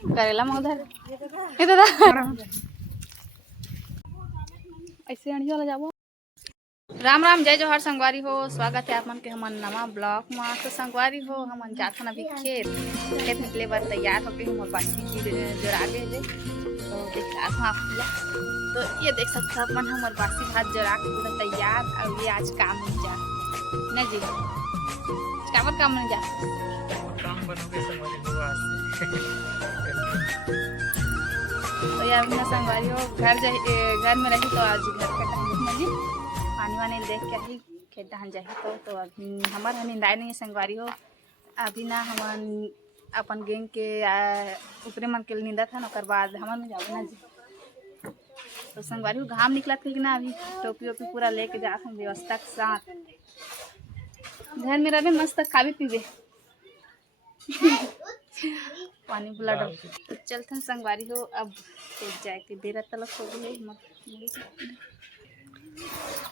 करेला में उधर ये दादा ऐसे अड़िया वाला जाबो। राम राम जय जोहर संगवारी हो, स्वागत है आप मन के हमन नवा ब्लॉग में। तो संगवारी हो हमन जाथन अभी खेत निकले बर तैयार हो गए। मोर बासी की जोड़ा गए थे तो दिखा आप। तो ये देख सकते हो अपन हमार बासी भात जरा के पूरा तैयार। और ये आज काम नहीं जा ना जी, काबर काम नहीं जा काम बनोगे संगवारी हो आज से। तो यार अपना संगवारी हो घर में रही तो आज घर का टाइम में जी पानी वानी देख के ही खेत दहन जाही। तो अभी हमार निंदाई नहीं संगवारी हो। अभी ना हमन अपन गेंग के ऊपरे मन के निंदा था ना, ओकर बाद हमन में जाओ ना जी। तो संगवारी हो घाम निकला था कि ना, अभी टोपी ओपी पूरा लेके जाते हैं व्यवस्था के साथ। घर में रहे मस्त खाबे पीबे पानी बुला डो। तो चलते हैं संगवारी हो, अब जाए के बेरा तलक हो गई।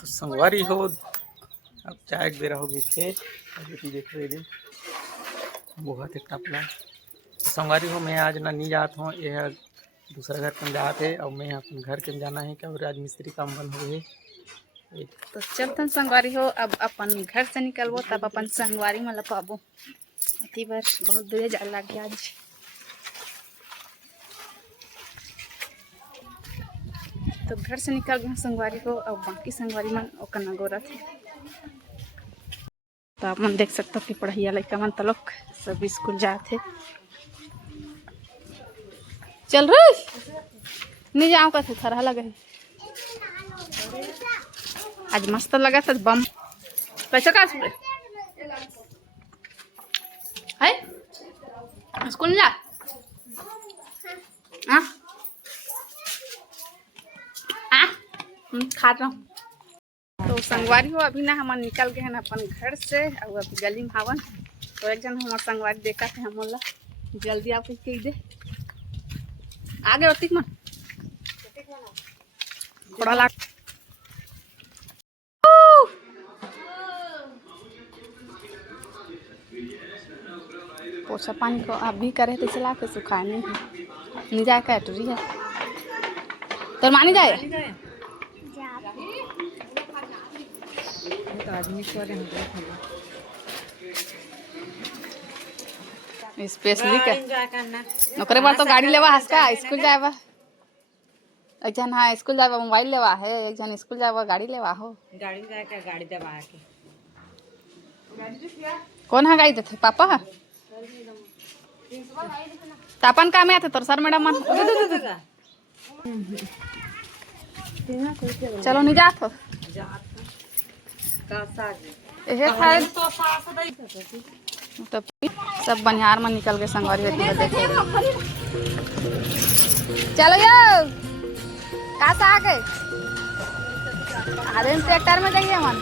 तो संगवारी हो अब चाय के बेरा हो गई थे। अभी देख रहे थे बहुत एक टपला। संगवारी हो मैं आज ना नहीं जात हूँ, यह दूसरा घर पर जात है और मैं अपन घर के जाना है क्या। आज मिस्त्री काम बंद हो गए। तो चलते हैं संगवारी हो, अब अपन घर से निकलबो तब अपन संगवारी में लपाबो। अति बार बहुत दूर जा लग गया आज। तो घर से निकल गए संगवारी को, अब बाकी संगवारी मन ओकर नगोरा थे। तो आप मन देख सकते हो कि पढ़िया लड़का मन तलोक सब स्कूल जाते। चल रही नहीं जाओ का थरहा लगे आज मस्त लगा था बम। पैसा का है स्कूल जा खा रहा हूँ। तो संगवारी हो अभी ना हम निकल गए हैं अपन घर से और अभी गली में हवन। तो एक जन हमारे संगवारी देखा थे हम जल्दी आपको कह दे आगे रतिक मन थोड़ा लाग पोछा पानी को अभी करे तो चला के सुखा नहीं जाए कैटरी है तो मानी जाए स्पेशली ओकरे बार तो गाड़ी लेवा हंसका स्कूल जाए एक जन हाँ स्कूल जाए मोबाइल लेवा है, एक जन स्कूल जाए गाड़ी लेवा हो। गाड़ी जाए का गाड़ी दबा के कौन है गाड़ी देते पापा तापन काम आते तोर सर मैडम मन चलो नहीं जात हो तो सब बनिहार में निकल गए संगवारी होती देखे। चलो यो कहाँ से आ गए आधे ट्रैक्टर में जाइए मन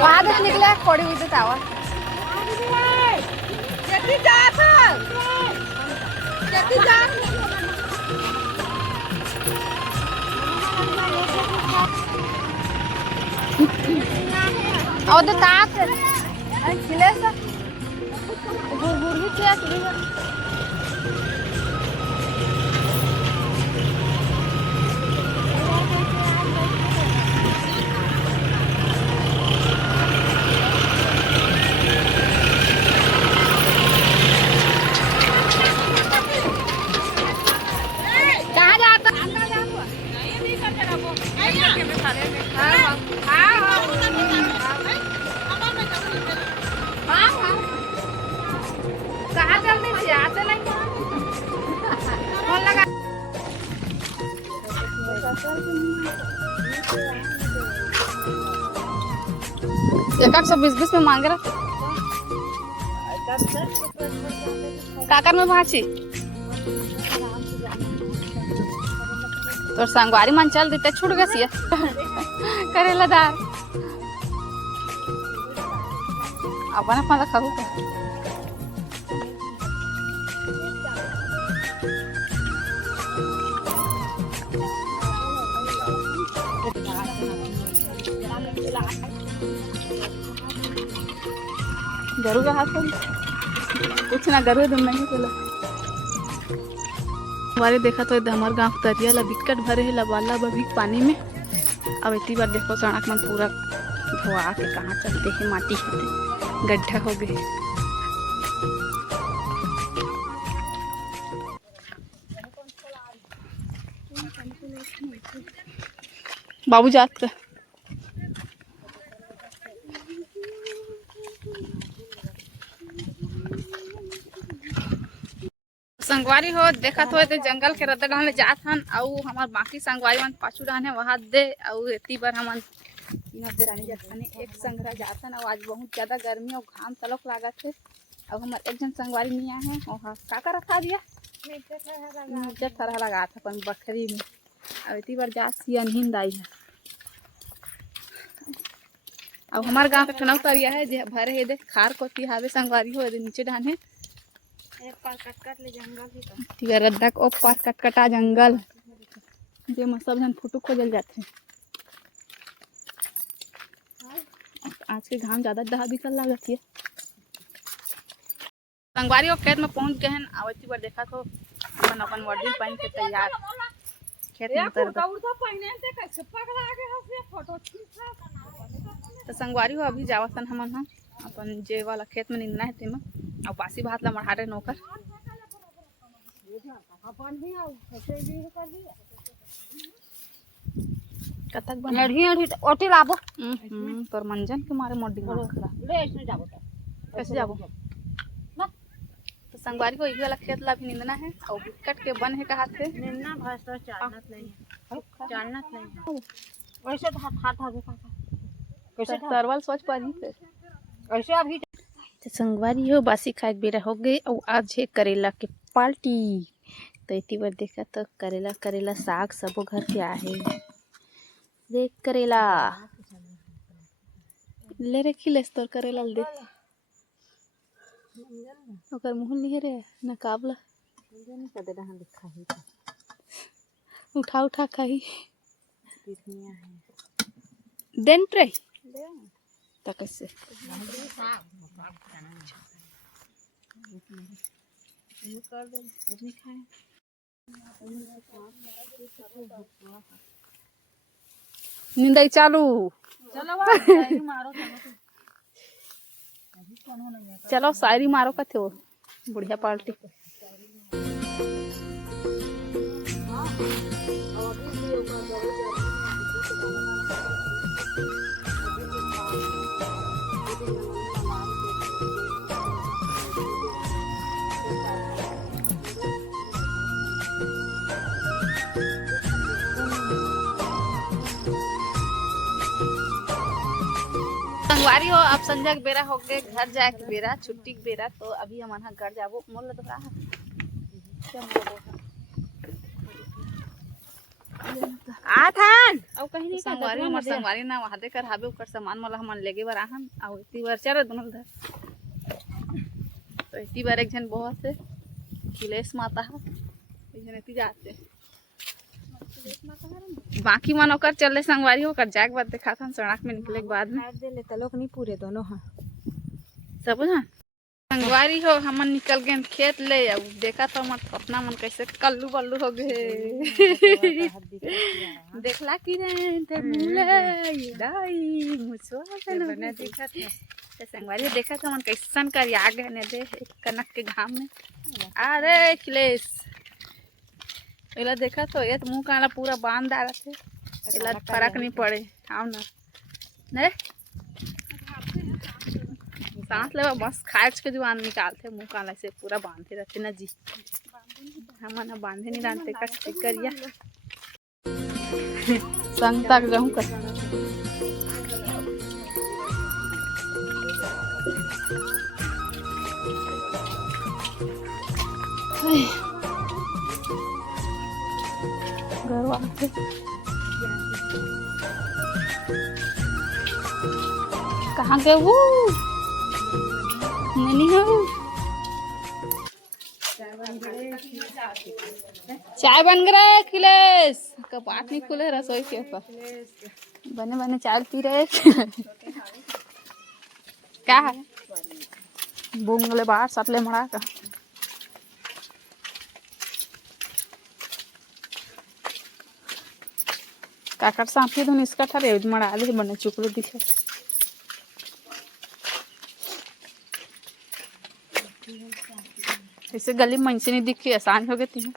वहाँ से निकले कोड़ी हुई तो टावर और तो ताक खिले सा गुरगुर भी क्या खिलेगा। कहाँ जाता कहाँ जल्दी से आते नहीं फोन लगा एक 120 में मांग रहा काकर में भाची तो संगवारी मन चल देते छूट गए करेला दार अपन अपन खाऊ जरूर हाथ कुछ ना करो तुम नहीं चलो हमारे देखा तो हमारे गाँव तरिया ला बिकट भरे है लबाला बभी पानी में। अब इतनी बार देखो सड़क में पूरा धोआ के कहाँ चलते हैं माटी होते गड्ढा हो गए। बाबू जात का संगवारी हो देखा तो जंगल के रद्दा डालने जात हन और हमार बाकी संगवारी मन पाछू डाने वहाँ दे और इतनी बार हम एक संगरा जात हन और आज बहुत ज़्यादा गर्मी और घाम तलक लागत है। और हमार एक जन संगवारी मियाँ है वहाँ का रखा दिया मिर्चा थरहा लगा था अपन बकरी में और इतनी बार जात सिया नींद आई है। और हमारे गाँव का ठनौ तरिया है जे भरे है दे खार को हावे संगवारी हो नीचे डाने एक पार कट ले जंगल भी ठीक है रद्दा ओ पार कटकटा जंगल जे में सब जन फोटो खोजल जाते। आज के घाम ज्यादा दहा बिकल लागत है। संगवारी और खेत में पहुंच गए हैं। आवती बार देखा तो अपन अपन वर्दी पहन के तैयार खेत में उतर तो संगवारी हो अभी जावतन हमन हम अपन जे वाला खेत में निंदना है तेमा और बासी भात ला मढ़ारे नौकर कतक बन ओटी लाबो तोर मंजन के मारे मोडी ले इसने जाबो कैसे जाबो तो संगवारी को एक वाला खेत ला भी निंदना है और बिकट के बन है कहा थे निन्ना भैंस तो चालना नहीं वैसे तो हाथ हाथ कैसे तरवल सोच पारी ऐसे अभी तो संगवारी हो बासी खाए बेरा हो गई और आज है करेला के पार्टी। तो इतनी बार देखा तो करेला करेला साग सबो घर के आहे देख करेला ले रखी लेस तोर करेला दे ओकर मुंह नहीं रे नकाबला उठा उठा खाही देन ट्रे तो कैसे निंदाई चालू चलो शायरी मारो का थे वो बुढ़िया पार्टी संगवारी हो अब संध्या के बेरा हो गए घर जाए के बेरा छुट्टी के बेरा तो अभी हम घर जाबो मोल दोहरा आथन अब कहीं नहीं संगवारी हमर संगवारी ना वहां दे कर हाबे ओकर सामान मोला हमन लेगे बर आहन और इतनी बार चल दोनों उधर तो इतनी बार एक जन बहुत है खिलेश माता है एक जन इतनी जाते बाकी मन ओकर चले संगवारी होकर जाके बाद देखा था सड़क में निकले के बाद में दे ले तलोक नहीं पूरे दोनों हां सब ना संगवारी हो हमन निकल गए खेत ले अब देखा तो मत अपना मन कैसे कल्लू बल्लू हो गए देखला कि रे ते मुले दाई मुसवा ने देखा था ते संगवारी देखा तो मन कैसन कर आ गए ने दे कनक के घाम में अरे खिलेश एला देखा तो ये मुंह काला पूरा बांध आ रहा थे एला फर्क नहीं पड़े आओ ना ने सांस ले बस खाच के जुबान निकालते मुंह काला से पूरा बांधे रहते ना जी हम ना बांधे नहीं जानते कस करिया संग तक जाऊं कर घर वाले कहाँ गए वो नहीं हो चाय बन गया खिलेश कपाट नहीं खुले रसोई के ऊपर बने बने चाय पी रहे क्या है बूंगले बाहर सातले मड़ा का काकर सांपी धुन इसका था रे मड़ा ले बने चुकलो दिखे ऐसे गली में नहीं दिखी आसान हो गई थी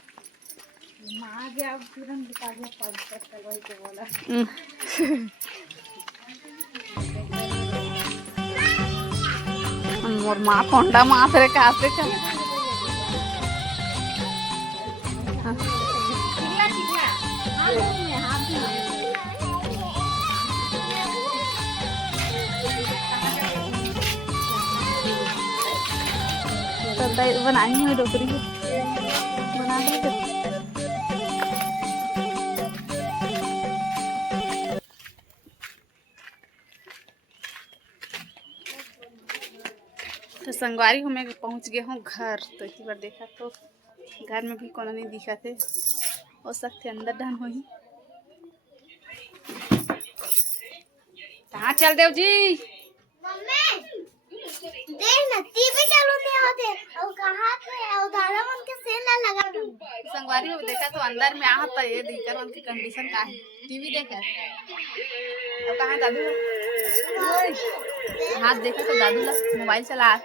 मोर माँ कोंडा माँ तेरे काफे का बनाई हुई डोकरी बना दे तो संगवारी हूँ मैं पहुँच गया हूँ घर। तो इसी बार देखा तो घर में भी कोनो नहीं दिखा थे हो सकते अंदर डन हो ही कहाँ चल देव जी देख ना टीवी चालू नहीं होते और कहां पे उधारा मन के सेल ना लगा संगवारी में देखा तो अंदर में आ पर ये देखकर उनकी कंडीशन का है टीवी देखा और कहाँ दादू हाथ देखा तो दादू ला मोबाइल चला